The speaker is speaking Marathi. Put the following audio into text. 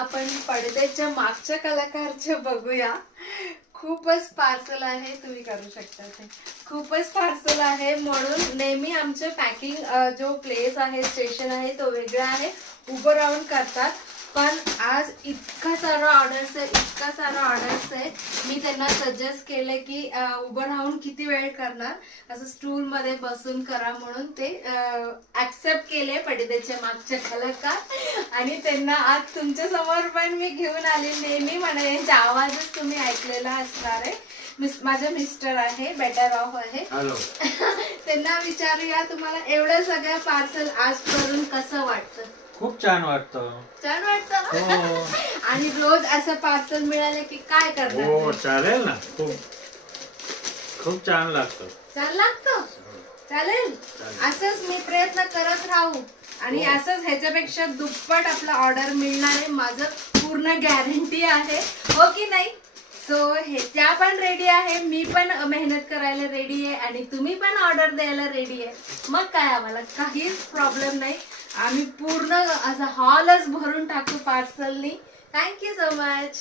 आपण पडद्याच्या मागच्या कलाकारचे बघूया. खूपच पार्सल आहे, तुम्ही करू शकता ते. खूपच पार्सल आहे म्हणून नेहमी आमचे पॅकिंग जो प्लेस आहे, स्टेशन आहे तो वेगळा आहे, उभं राहून करतात. पण आज इतका सारा ऑर्डर्स आहे, मी त्यांना सजेस्ट केले की उभं राहून किती वेळ करणार, असं स्टूल मध्ये बसून करा म्हणून ते ऍक्सेप्ट केले पडद्याच्या मागच्या कलाकार. आणि त्यांना आज तुमच्या समोर पण मी घेऊन आले. नेहमी म्हणा यांचा आवाजच तुम्ही ऐकलेला असणार आहे. माझे मिस्टर आहे, बेटर ऑफ आहे. त्यांना विचारूया तुम्हाला एवढं सगळं पार्सल आज करून कसं वाटतं. खूप छान वाटतं. छान वाटतं. आणि रोज असं पार्सल मिळालं की काय करणार. हो चालेल ना, खूप खूप छान लागतं. छान लागतं. चालेल, असंच मी प्रयत्न करत राहू आणि असंच ह्याच्यापेक्षा दुप्पट आपला ऑर्डर मिळणार आहे, माझं पूर्ण गॅरंटी आहे. हो की नाही. सो हे त्या पण रेडी आहे, मी पण मेहनत करायला रेडी आहे आणि तुम्ही पण ऑर्डर द्यायला रेडी आहे. मग काय, आम्हाला काहीच प्रॉब्लेम नाही. आम्ही पूर्ण असा हॉलच भरून टाकू पार्सलनी. Thank you so much.